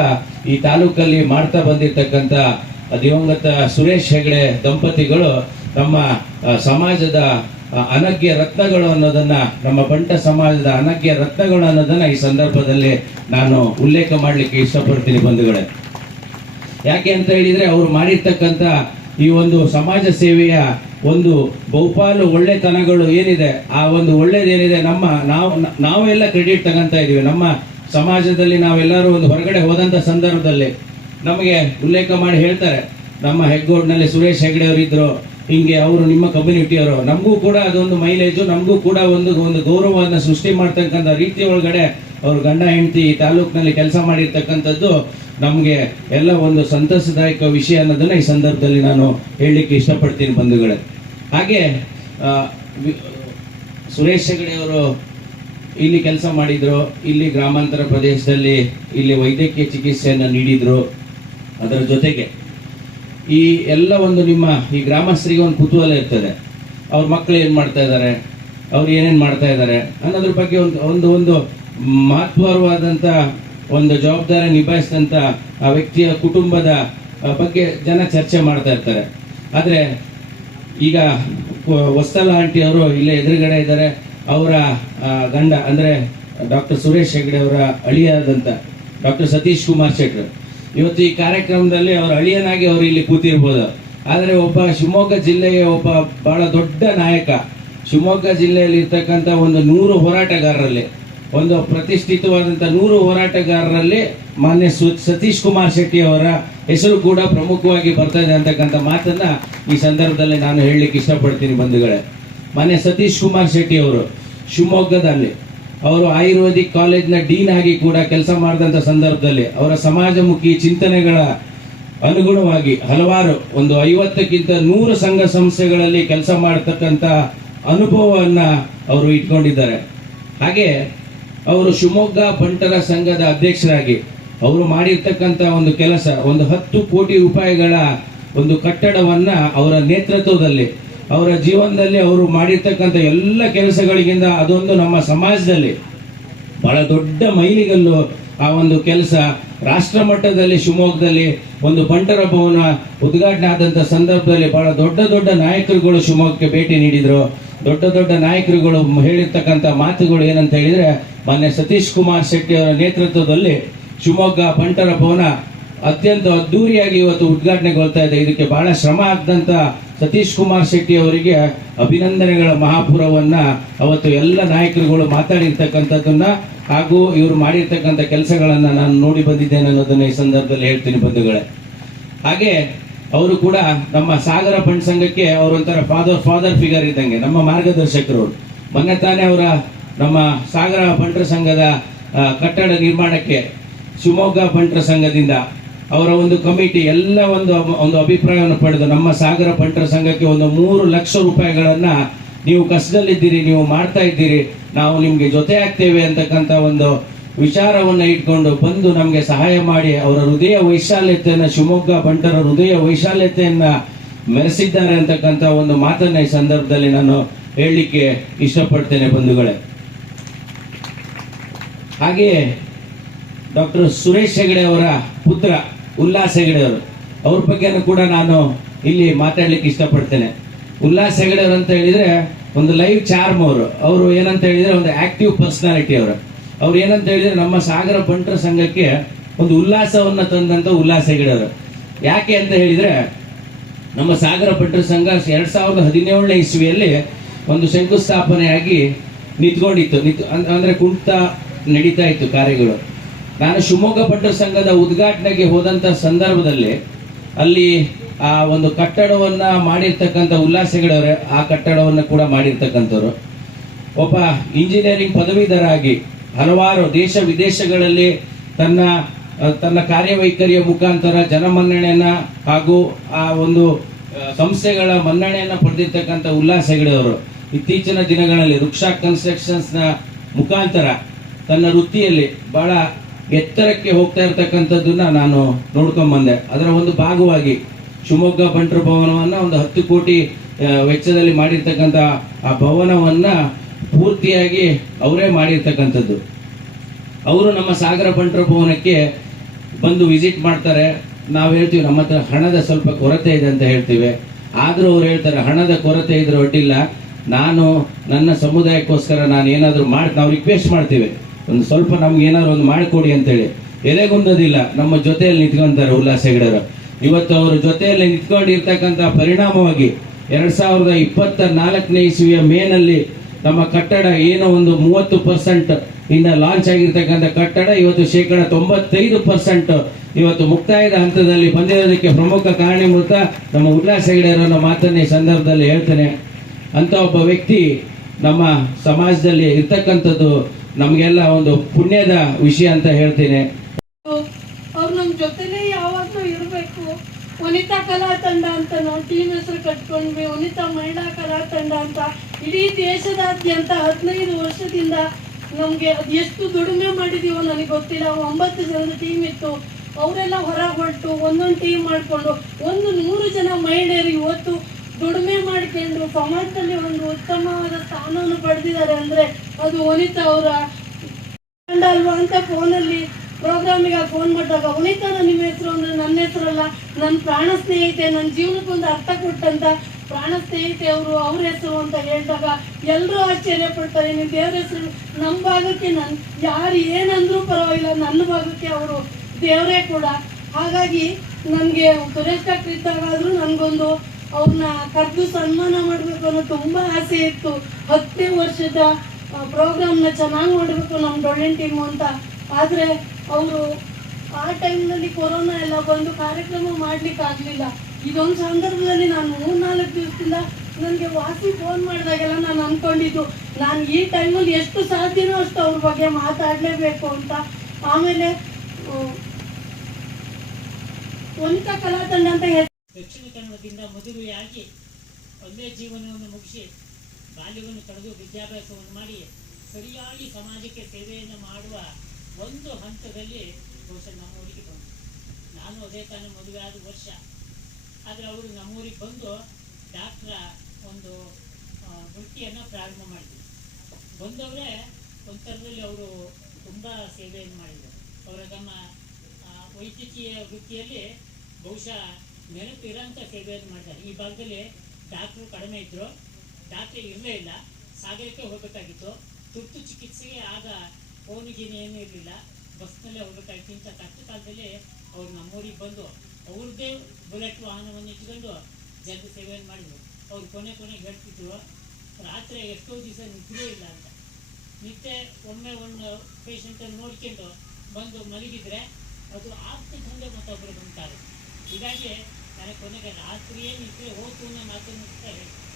ಈ ತಾಲೂಕಲ್ಲಿ ಮಾಡ್ತಾ ಬಂದಿರತಕ್ಕಂಥ ದಿವಂಗತ ಸುರೇಶ್ ಹೆಗಡೆ ದಂಪತಿಗಳು ನಮ್ಮ ಸಮಾಜದ ಅನಗ್ಯ ರತ್ನಗಳು ಅನ್ನೋದನ್ನ, ನಮ್ಮ ಬಂಟ ಸಮಾಜದ ಅನಗ್ಯ ರತ್ನಗಳು ಅನ್ನೋದನ್ನ ಈ ಸಂದರ್ಭದಲ್ಲಿ ನಾನು ಉಲ್ಲೇಖ ಮಾಡಲಿಕ್ಕೆ ಇಷ್ಟಪಡ್ತೀನಿ ಬಂಧುಗಳೇ. ಯಾಕೆ ಅಂತ ಹೇಳಿದ್ರೆ ಅವರು ಮಾಡಿರ್ತಕ್ಕಂಥ ಈ ಒಂದು ಸಮಾಜ ಸೇವೆಯ ಒಂದು ಬಹುಪಾಲು ಒಳ್ಳೆತನಗಳು ಏನಿದೆ, ಆ ಒಂದು ಒಳ್ಳೇದೇನಿದೆ ನಮ್ಮ ನಾವು, ನಾವೆಲ್ಲ ಕ್ರೆಡಿಟ್ ತಗೊಂತ ಇದೀವಿ. ನಮ್ಮ ಸಮಾಜದಲ್ಲಿ ನಾವೆಲ್ಲರೂ ಒಂದು ಹೊರಗಡೆ ಹೋದಂತ ಸಂದರ್ಭದಲ್ಲಿ ನಮಗೆ ಉಲ್ಲೇಖ ಮಾಡಿ ಹೇಳ್ತಾರೆ, ನಮ್ಮ ಹೆಗ್ಗೋಡ್ನಲ್ಲಿ ಸುರೇಶ್ ಹೆಗ್ಡೆ ಅವರು ಇದ್ರು ಹಿಂಗೆ ಅವರು ನಿಮ್ಮ ಕಮ್ಯುನಿಟಿಯವರು, ನಮಗೂ ಕೂಡ ಅದೊಂದು ಮೈಲೇಜು, ನಮಗೂ ಕೂಡ ಒಂದು ಒಂದು ಗೌರವವನ್ನು ಸೃಷ್ಟಿ ಮಾಡ್ತಕ್ಕಂಥ ರೀತಿ ಒಳಗಡೆ ಅವರು ಗಂಡ, ಹೆಂಡತಿ ಈ ತಾಲೂಕಿನಲ್ಲಿ ಕೆಲಸ ಮಾಡಿರ್ತಕ್ಕಂಥದ್ದು ನಮಗೆ ಎಲ್ಲ ಒಂದು ಸಂತಸದಾಯಕ ವಿಷಯ ಅನ್ನೋದನ್ನ ಈ ಸಂದರ್ಭದಲ್ಲಿ ನಾನು ಹೇಳಲಿಕ್ಕೆ ಇಷ್ಟಪಡ್ತೀನಿ ಬಂಧುಗಳೇ. ಹಾಗೆ ಸುರೇಶ್ ಹೆಗಡೆ ಅವರು ಇಲ್ಲಿ ಕೆಲಸ ಮಾಡಿದರು, ಇಲ್ಲಿ ಗ್ರಾಮಾಂತರ ಪ್ರದೇಶದಲ್ಲಿ ಇಲ್ಲಿ ವೈದ್ಯಕೀಯ ಚಿಕಿತ್ಸೆಯನ್ನು ನೀಡಿದರು. ಅದರ ಜೊತೆಗೆ ಈ ಎಲ್ಲ ಒಂದು ನಿಮ್ಮ ಈ ಗ್ರಾಮಸ್ಥರಿಗೆ ಒಂದು ಕುತೂಹಲ ಇರ್ತದೆ. ಅವ್ರ ಮಕ್ಕಳು ಏನು ಮಾಡ್ತಾ ಇದ್ದಾರೆ ಅವ್ರು ಏನೇನು ಮಾಡ್ತಾ ಇದ್ದಾರೆ ಅನ್ನೋದ್ರ ಬಗ್ಗೆ ಒಂದು ಒಂದು ಒಂದು ಮಹತ್ವವಾದಂಥ ಒಂದು ಜವಾಬ್ದಾರಿ ನಿಭಾಯಿಸಿದಂಥ ಆ ವ್ಯಕ್ತಿಯ ಕುಟುಂಬದ ಬಗ್ಗೆ ಜನ ಚರ್ಚೆ ಮಾಡ್ತಾ ಇರ್ತಾರೆ. ಆದರೆ ಈಗ ವ- ಆಂಟಿ ಅವರು ಇಲ್ಲೇ ಎದುರುಗಡೆ ಇದ್ದಾರೆ. ಅವರ ಗಂಡ, ಅಂದ್ರೆ ಡಾಕ್ಟರ್ ಸುರೇಶ್ ಹೆಗ್ಡೆ ಅವರ ಅಳಿಯಾದಂಥ ಡಾಕ್ಟರ್ ಸತೀಶ್ ಕುಮಾರ್ ಶೆಟ್ಟರ್ ಇವತ್ತು ಈ ಕಾರ್ಯಕ್ರಮದಲ್ಲಿ ಅವರ ಅಳಿಯನಾಗಿ ಅವರು ಇಲ್ಲಿ ಕೂತಿರ್ಬೋದು. ಆದರೆ ಒಬ್ಬ ಶಿವಮೊಗ್ಗ ಜಿಲ್ಲೆಯ ಒಬ್ಬ ಬಹಳ ದೊಡ್ಡ ನಾಯಕ, ಶಿವಮೊಗ್ಗ ಜಿಲ್ಲೆಯಲ್ಲಿ ಇರ್ತಕ್ಕಂಥ ಒಂದು ನೂರು ಹೋರಾಟಗಾರರಲ್ಲಿ, ಒಂದು ಪ್ರತಿಷ್ಠಿತವಾದಂಥ ನೂರು ಹೋರಾಟಗಾರರಲ್ಲಿ ಮಾನ್ಯ ಸತೀಶ್ ಕುಮಾರ್ ಶೆಟ್ಟಿ ಅವರ ಹೆಸರು ಕೂಡ ಪ್ರಮುಖವಾಗಿ ಬರ್ತಾ ಇದೆ ಅಂತಕ್ಕಂಥ ಮಾತನ್ನ ಈ ಸಂದರ್ಭದಲ್ಲಿ ನಾನು ಹೇಳಲಿಕ್ಕೆ ಇಷ್ಟಪಡ್ತೀನಿ ಬಂಧುಗಳೇ. ಮಾನ್ಯ ಸತೀಶ್ ಕುಮಾರ್ ಶೆಟ್ಟಿ ಅವರು ಶಿವಮೊಗ್ಗದಲ್ಲಿ. ಅವರು ಆಯುರ್ವೇದಿಕ್ ಕಾಲೇಜ್ನ ಡೀನ್ ಆಗಿ ಕೂಡ ಕೆಲಸ ಮಾಡಿದಂಥ ಸಂದರ್ಭದಲ್ಲಿ ಅವರ ಸಮಾಜಮುಖಿ ಚಿಂತನೆಗಳ ಅನುಗುಣವಾಗಿ ಹಲವಾರು ಒಂದು ಐವತ್ತಕ್ಕಿಂತ ನೂರು ಸಂಘ ಸಂಸ್ಥೆಗಳಲ್ಲಿ ಕೆಲಸ ಮಾಡತಕ್ಕಂಥ ಅನುಭವವನ್ನ ಅವರು ಇಟ್ಕೊಂಡಿದ್ದಾರೆ. ಹಾಗೆ ಅವರು ಶಿವಮೊಗ್ಗ ಬಂಟರ ಸಂಘದ ಅಧ್ಯಕ್ಷರಾಗಿ ಅವರು ಮಾಡಿರ್ತಕ್ಕಂಥ ಒಂದು ಕೆಲಸ ಒಂದು ಹತ್ತು ಕೋಟಿ ರೂಪಾಯಿಗಳ ಒಂದು ಕಟ್ಟಡವನ್ನ ಅವರ ನೇತೃತ್ವದಲ್ಲಿ ಅವರ ಜೀವನದಲ್ಲಿ ಅವರು ಮಾಡಿರ್ತಕ್ಕಂಥ ಎಲ್ಲ ಕೆಲಸಗಳಿಗಿಂತ ಅದೊಂದು ನಮ್ಮ ಸಮಾಜದಲ್ಲಿ ಬಹಳ ದೊಡ್ಡ ಮೈಲಿಗಲ್ಲು ಆ ಒಂದು ಕೆಲಸ. ರಾಷ್ಟ್ರ ಮಟ್ಟದಲ್ಲಿ ಶಿವಮೊಗ್ಗದಲ್ಲಿ ಒಂದು ಬಂಟರ ಭವನ ಉದ್ಘಾಟನೆ ಆದಂತ ಸಂದರ್ಭದಲ್ಲಿ ಬಹಳ ದೊಡ್ಡ ದೊಡ್ಡ ನಾಯಕರುಗಳು ಶಿವಮೊಗ್ಗಕ್ಕೆ ಭೇಟಿ ನೀಡಿದರು. ದೊಡ್ಡ ದೊಡ್ಡ ನಾಯಕರುಗಳು ಹೇಳಿರ್ತಕ್ಕಂಥ ಮಾತುಗಳು ಏನಂತ ಹೇಳಿದ್ರೆ, ಮಾನ್ಯ ಸತೀಶ್ ಕುಮಾರ್ ಶೆಟ್ಟಿ ಅವರ ನೇತೃತ್ವದಲ್ಲಿ ಶಿವಮೊಗ್ಗ ಬಂಟರ ಭವನ ಅತ್ಯಂತ ಅದ್ದೂರಿಯಾಗಿ ಇವತ್ತು ಉದ್ಘಾಟನೆಗೊಳ್ತಾ ಇದೆ. ಇದಕ್ಕೆ ಬಹಳ ಶ್ರಮ ಆಗದಂತ ಸತೀಶ್ ಕುಮಾರ್ ಶೆಟ್ಟಿ ಅವರಿಗೆ ಅಭಿನಂದನೆಗಳ ಮಹಾಪುರವನ್ನ ಅವತ್ತು ಎಲ್ಲ ನಾಯಕರುಗಳು ಮಾತಾಡಿರ್ತಕ್ಕಂಥದ್ದನ್ನ ಹಾಗೂ ಇವರು ಮಾಡಿರ್ತಕ್ಕಂಥ ಕೆಲಸಗಳನ್ನ ನಾನು ನೋಡಿ ಬಂದಿದ್ದೇನೆ ಅನ್ನೋದನ್ನ ಈ ಸಂದರ್ಭದಲ್ಲಿ ಹೇಳ್ತೀನಿ ಬಂಧುಗಳೇ ಹಾಗೆ ಅವರು ಕೂಡ ನಮ್ಮ ಸಾಗರ ಫಂಡ್ ಸಂಘಕ್ಕೆ ಅವರೊಂಥರ ಫಾದರ್ ಫಾದರ್ ಫಿಗರ್ ಇದ್ದಂಗೆ, ನಮ್ಮ ಮಾರ್ಗದರ್ಶಕರು. ಮೊನ್ನೆ ತಾನೇ ಅವರ ನಮ್ಮ ಸಾಗರ ಬಂಟರ ಸಂಘದ ಕಟ್ಟಡ ನಿರ್ಮಾಣಕ್ಕೆ ಶಿವಮೊಗ್ಗ ಬಂಟರ ಸಂಘದಿಂದ ಅವರ ಒಂದು ಕಮಿಟಿ ಎಲ್ಲ ಒಂದು ಒಂದು ಅಭಿಪ್ರಾಯವನ್ನು ಪಡೆದು ನಮ್ಮ ಸಾಗರ ಪಂಟರ ಸಂಘಕ್ಕೆ ಒಂದು ಮೂರು ಲಕ್ಷ ರೂಪಾಯಿಗಳನ್ನು ನೀವು ಕಸದಲ್ಲಿದ್ದೀರಿ, ನೀವು ಮಾಡ್ತಾ ಇದ್ದೀರಿ, ನಾವು ನಿಮಗೆ ಜೊತೆ ಆಗ್ತೇವೆ ಅಂತಕ್ಕಂಥ ಒಂದು ವಿಚಾರವನ್ನು ಇಟ್ಕೊಂಡು ಬಂದು ನಮಗೆ ಸಹಾಯ ಮಾಡಿ ಅವರ ಹೃದಯ ವೈಶಾಲ್ಯತೆಯನ್ನ, ಶಿವಮೊಗ್ಗ ಬಂಟರ ಹೃದಯ ವೈಶಾಲ್ಯತೆಯನ್ನು ಮೆರೆಸಿದ್ದಾರೆ ಅಂತಕ್ಕಂಥ ಒಂದು ಮಾತನ್ನ ಈ ಸಂದರ್ಭದಲ್ಲಿ ನಾನು ಹೇಳಲಿಕ್ಕೆ ಇಷ್ಟಪಡ್ತೇನೆ ಬಂಧುಗಳೇ. ಹಾಗೆಯೇ ಡಾಕ್ಟರ್ ಸುರೇಶ್ ಹೆಗಡೆ ಅವರ ಪುತ್ರ ಉಲ್ಲಾಸ್ ಹೆಗಡೆ ಅವರು ಬಗ್ಗೆನೂ ಕೂಡ ನಾನು ಇಲ್ಲಿ ಮಾತಾಡ್ಲಿಕ್ಕೆ ಇಷ್ಟಪಡ್ತೇನೆ. ಉಲ್ಲಾಸ್ ಹೆಗಡೆ ಅವರು ಅಂತ ಹೇಳಿದ್ರೆ ಒಂದು ಲೈವ್ ಚಾರ್ಮ್ ಅವರು. ಅವರು ಏನಂತ ಹೇಳಿದ್ರೆ ಒಂದು ಆಕ್ಟಿವ್ ಪರ್ಸ್ನಾಲಿಟಿ ಅವರು. ಅವ್ರು ಏನಂತ ಹೇಳಿದ್ರೆ ನಮ್ಮ ಸಾಗರ ಬಂಟರ ಸಂಘಕ್ಕೆ ಒಂದು ಉಲ್ಲಾಸವನ್ನು ತಂದಂತ ಉಲ್ಲಾಸ ಹೆಗಡೆಯವರು ಯಾಕೆ ಅಂತ ಹೇಳಿದ್ರೆ ನಮ್ಮ ಸಾಗರ ಭಟ್ರ ಸಂಘ ಎರಡು ಸಾವಿರದ ಹದಿನೇಳನೇ ಇಸ್ವಿಯಲ್ಲಿ ಒಂದು ಶಂಕುಸ್ಥಾಪನೆಯಾಗಿ ನಿಂತ್ಕೊಂಡಿತ್ತು. ನಿಂತು ಅಂದರೆ ಅಂದ್ರೆ ಕುಂಟ ನಡೀತಾ ಇತ್ತು ಕಾರ್ಯಗಳು. ನಾನು ಶಿವಮೊಗ್ಗ ಭಟ್ರ ಸಂಘದ ಉದ್ಘಾಟನೆಗೆ ಹೋದಂತ ಸಂದರ್ಭದಲ್ಲಿ ಅಲ್ಲಿ ಆ ಒಂದು ಕಟ್ಟಡವನ್ನ ಮಾಡಿರ್ತಕ್ಕಂಥ ಉಲ್ಲಾಸ ಹೆಗಡೆಯವರೇ ಆ ಕಟ್ಟಡವನ್ನು ಕೂಡ ಮಾಡಿರ್ತಕ್ಕಂಥವ್ರು. ಒಬ್ಬ ಇಂಜಿನಿಯರಿಂಗ್ ಪದವೀಧರಾಗಿ ಹಲವಾರು ದೇಶ ವಿದೇಶಗಳಲ್ಲಿ ತನ್ನ ತನ್ನ ಕಾರ್ಯವೈಖರಿಯ ಮುಖಾಂತರ ಜನಮನ್ನಣೆಯನ್ನು ಹಾಗೂ ಆ ಒಂದು ಸಂಸ್ಥೆಗಳ ಮನ್ನಣೆಯನ್ನು ಪಡೆದಿರ್ತಕ್ಕಂಥ ಉಲ್ಲಾಸ ಹೆಗಡೆಯವರು ಇತ್ತೀಚಿನ ದಿನಗಳಲ್ಲಿ ವೃಕ್ಷ ಕನ್ಸ್ಟ್ರಕ್ಷನ್ಸ್ನ ಮುಖಾಂತರ ತನ್ನ ವೃತ್ತಿಯಲ್ಲಿ ಬಹಳ ಎತ್ತರಕ್ಕೆ ಹೋಗ್ತಾ ಇರ್ತಕ್ಕಂಥದ್ದನ್ನ ನಾನು ನೋಡ್ಕೊಂಬಂದೆ ಅದರ ಒಂದು ಭಾಗವಾಗಿ ಶಿವಮೊಗ್ಗ ಬಂಟರ ಭವನವನ್ನ ಒಂದು ಹತ್ತು ಕೋಟಿ ವೆಚ್ಚದಲ್ಲಿ ಮಾಡಿರ್ತಕ್ಕಂಥ ಆ ಭವನವನ್ನ ಪೂರ್ತಿಯಾಗಿ ಅವರೇ ಮಾಡಿರ್ತಕ್ಕಂಥದ್ದು. ಅವರು ನಮ್ಮ ಸಾಗರ ಬಂಟರ ಭವನಕ್ಕೆ ಬಂದು ವಿಸಿಟ್ ಮಾಡ್ತಾರೆ. ನಾವು ಹೇಳ್ತೀವಿ, ನಮ್ಮ ಹತ್ರ ಹಣದ ಸ್ವಲ್ಪ ಕೊರತೆ ಇದೆ ಅಂತ ಹೇಳ್ತೀವಿ. ಆದ್ರೂ ಅವ್ರು ಹೇಳ್ತಾರೆ, ಹಣದ ಕೊರತೆ ಇದ್ರೆ ಒಡ್ಡಿಲ್ಲ ನಾನು ನನ್ನ ಸಮುದಾಯಕ್ಕೋಸ್ಕರ ನಾನು ಏನಾದರೂ ಮಾಡಿ, ನಾವು ರಿಕ್ವೆಸ್ಟ್ ಮಾಡ್ತೀವಿ. ಒಂದು ಸ್ವಲ್ಪ ನಮ್ಗೆ ಏನಾದ್ರು ಒಂದು ಮಾಡಿಕೊಡಿ ಅಂತೇಳಿ. ಎಲೆಗುಂದದಿಲ್ಲ, ನಮ್ಮ ಜೊತೆಯಲ್ಲಿ ನಿಂತ್ಕೊಂತಾರೆ ಉಲ್ಲಾಸ ಹೆಗಡೆಯವರು. ಇವತ್ತು ಅವರ ಜೊತೆಯಲ್ಲಿ ನಿಂತ್ಕೊಂಡಿರ್ತಕ್ಕಂಥ ಪರಿಣಾಮವಾಗಿ ಎರಡ್ ಸಾವಿರದ ಇಪ್ಪತ್ತ ನಾಲ್ಕನೇ ಇಸ್ವಿಯ ಮೇನಲ್ಲಿ ನಮ್ಮ ಕಟ್ಟಡ ಏನೋ ಒಂದು ಮೂವತ್ತು ಪರ್ಸೆಂಟ್ ಇನ್ನ ಲಾಂಚ್ ಆಗಿರ್ತಕ್ಕಂಥ ಕಟ್ಟಡ ಇವತ್ತು ಶೇಕಡ ತೊಂಬತ್ತೈದು ಪರ್ಸೆಂಟ್ ಇವತ್ತು ಮುಕ್ತಾಯದ ಹಂತದಲ್ಲಿ ಬಂದಿರೋದಕ್ಕೆ ಪ್ರಮುಖ ಕಾರಣೀಭೂತ ನಮ್ಮ ಉಲ್ಲಾಸ ಹೆಗಡೆ ಅನ್ನೋ ಮಾತನ್ನ ಸಂದರ್ಭದಲ್ಲಿ ಹೇಳ್ತೇನೆ. ಅಂತ ಒಬ್ಬ ವ್ಯಕ್ತಿ ನಮ್ಮ ಸಮಾಜದಲ್ಲಿ ಇರ್ತಕ್ಕಂಥದ್ದು ನಮಗೆಲ್ಲ ಒಂದು ಪುಣ್ಯದ ವಿಷಯ ಅಂತ ಹೇಳ್ತೀನಿ. ಅವ್ರು ನಮ್ಮ ಜೊತೆಲೇ ಯಾವಾಗಲೂ ಇರಬೇಕು. ವನಿತಾ ಕಲಾ ತಂಡ ಅಂತ ನಾವು ಟೀಮ್ ಹೆಸರು ಕಟ್ಕೊಂಡ್ವಿ. ವನಿತಾ ಮಹಿಳಾ ಕಲಾ ತಂಡ ಅಂತ. ಇಡೀ ದೇಶದಾದ್ಯಂತ ಹದಿನೈದು ವರ್ಷದಿಂದ ನಮಗೆ ಅದು ಎಷ್ಟು ದುಡಿಮೆ ಮಾಡಿದೀವೋ ನನಗೆ ಗೊತ್ತಿಲ್ಲ. ಒಂಬತ್ತು ಜನದ ಟೀಮ್ ಇತ್ತು. ಅವರೆಲ್ಲ ಹೊರಗೆ ಹೊರಟು ಒಂದೊಂದು ಟೀಮ್ ಮಾಡಿಕೊಂಡು ಒಂದು ನೂರು ಜನ ಮಹಿಳೆಯರು ಇವತ್ತು ದುಡಿಮೆ ಮಾಡ್ಕೊಂಡು ಸಮಾಜದಲ್ಲಿ ಒಂದು ಉತ್ತಮವಾದ ಸ್ಥಾನವನ್ನು ಪಡೆದಿದ್ದಾರೆ ಅಂದ್ರೆ ಅದು ವನಿತಾ ಅವರ ಕಂಡ ಅಲ್ವಾ ಅಂತ ಫೋನಲ್ಲಿ ಪ್ರೋಗ್ರಾಮಿಗೆ ಫೋನ್ ಮಾಡಿದಾಗ ವನಿತಾನ ನಿಮ್ಮ ಹೆಸರು ಅಂದ್ರೆ ನನ್ನ ಹೆಸರಲ್ಲ ನನ್ನ ಪ್ರಾಣ ಸ್ನೇಹಿತೆ ನನ್ನ ಜೀವನಕ್ಕೊಂದು ಅರ್ಥ ಕೊಟ್ಟಂತ ಪ್ರಾಣ ಸ್ನೇಹಿತೆ ಅವರು ಅವ್ರ ಹೆಸರು ಅಂತ ಹೇಳಿದಾಗ ಎಲ್ಲರೂ ಆಶ್ಚರ್ಯ ಪಡ್ತಾರೆ, ನೀವು ದೇವ್ರ ಹೆಸರು ನಮ್ಮ ಭಾಗಕ್ಕೆ ನನ್, ಯಾರು ಏನಂದ್ರೂ ಪರವಾಗಿಲ್ಲ, ನನ್ನ ಭಾಗಕ್ಕೆ ಅವರು ದೇವರೇ ಕೂಡ. ಹಾಗಾಗಿ ನನಗೆ ಸುರೇಶ್ ಡಾಕ್ಟರ್ ಇದ್ದಾಗಾದ್ರೂ ನನಗೊಂದು ಅವ್ರನ್ನ ಕರೆದು ಸನ್ಮಾನ ಮಾಡಬೇಕು ಅನ್ನೋ ತುಂಬ ಆಸೆ ಇತ್ತು. ಹತ್ತನೇ ವರ್ಷದ ಪ್ರೋಗ್ರಾಮ್ನ ಚೆನ್ನಾಗಿ ಮಾಡಬೇಕು ನಮ್ಮ ಡೊಳ್ಳಿನ ಟೀಮು ಅಂತ. ಆದರೆ ಅವರು ಆ ಟೈಮ್ನಲ್ಲಿ ಕೊರೋನಾ ಎಲ್ಲ ಬಂದು ಕಾರ್ಯಕ್ರಮ ಮಾಡ್ಲಿಕ್ಕೆ ಆಗಲಿಲ್ಲ. ಇದೊಂದು ಸಂದರ್ಭದಲ್ಲಿ ನಾನು ಮೂರ್ನಾಲ್ಕು ದಿವಸದಿಂದ ನನಗೆ ವಾಸಿ ಫೋನ್ ಮಾಡಿದಾಗೆಲ್ಲ ನಾನು ಅಂದ್ಕೊಂಡಿದ್ದು ನಾನು ಈ ಟೈಮಲ್ಲಿ ಎಷ್ಟು ಸಾಧ್ಯನೋ ಅಷ್ಟು ಅವ್ರ ಬಗ್ಗೆ ಮಾತಾಡಲೇಬೇಕು ಅಂತ. ಆಮೇಲೆ ಒಂದ ಕಲಾ ತಂಡ ಅಂತ ದಕ್ಷಿಣ ಕನ್ನಡದಿಂದ ಮದುವೆಯಾಗಿ ಒಂದೇ ಜೀವನವನ್ನು ಮುಗಿಸಿ. ಬಾಲ್ಯವನ್ನು ಕಳೆದು ವಿದ್ಯಾಭ್ಯಾಸವನ್ನು ಮಾಡಿ ಸರಿಯಾಗಿ ಸಮಾಜಕ್ಕೆ ಸೇವೆಯನ್ನು ಮಾಡುವ ಒಂದು ಹಂತದಲ್ಲಿ ಬಹುಶಃ ನಮ್ಮೂರಿಗೆ ಬಂದು ನಾನು ಅದೇ ತಾನೇ ಮದುವೆ ಆದ ವರ್ಷ. ಆದರೆ ಅವರು ನಮ್ಮೂರಿಗೆ ಬಂದು ಡಾಕ್ಟ್ರ ಒಂದು ವೃತ್ತಿಯನ್ನು ಪ್ರಾರಂಭ ಮಾಡಿದ್ರು. ಬಂದವರೇ ಒಂಥರದಲ್ಲಿ ಅವರು ತುಂಬ ಸೇವೆಯನ್ನು ಮಾಡಿದರು. ಅವರ ತಮ್ಮ ವೈದ್ಯಕೀಯ ವೃತ್ತಿಯಲ್ಲಿ ಬಹುಶಃ ನೆನಪಿರೋಂಥ ಸೇವೆಯನ್ನು ಮಾಡಿದ್ದಾರೆ. ಈ ಭಾಗದಲ್ಲಿ ಡಾಕ್ಟ್ರು ಕಡಿಮೆ ಇದ್ದರು ಡಾಕ್ಟ್ರ್ ಇರಲೇ ಇಲ್ಲ. ಸಾಗರಕ್ಕೆ ಹೋಗಬೇಕಾಗಿತ್ತು. ತುರ್ತು ಚಿಕಿತ್ಸೆಗೆ ಆಗ ಫೋನಿಗೇನು ಏನೂ ಇರಲಿಲ್ಲ. ಬಸ್ನಲ್ಲೇ ಹೋಗಬೇಕಾಗಿತ್ತು. ಇಂಥ ಕಷ್ಟ ಕಾಲದಲ್ಲಿ ಅವ್ರು ನಮ್ಮೂರಿಗೆ ಬಂದು ಅವ್ರದ್ದೇ ಬುಲೆಟ್ ವಾಹನವನ್ನು ಇಟ್ಕೊಂಡು ಜನ ಸೇವೆಯನ್ನು ಮಾಡಿದ್ರು. ಅವ್ರು ಕೊನೆ ಕೊನೆಗೆ ಹೇಳ್ತಿದ್ರು, ರಾತ್ರಿ ಎಷ್ಟೋ ದಿವಸ ನಿದ್ರೆ ಇಲ್ಲ ಅಂತ. ನಿದ್ದೆ ಒಮ್ಮೆ ಒಂದು ಪೇಷಂಟನ್ನು ನೋಡ್ಕೊಂಡು ಬಂದು ಮಲಗಿದ್ರೆ ಅದು ಆಗ್ತಿದ್ದಂಗೆ ಮತ್ತೊಬ್ಬರು ಬಂತಾರೆ ಹೀಗಾಗಿ ನನಗೆ ಕೊನೆಗೆ ರಾತ್ರಿಯೇ ನಿದ್ರೆ ಹೋತು ಅನ್ನೋ ಮಾತನ್ನು ಹೇಳ್ತಾರೆ.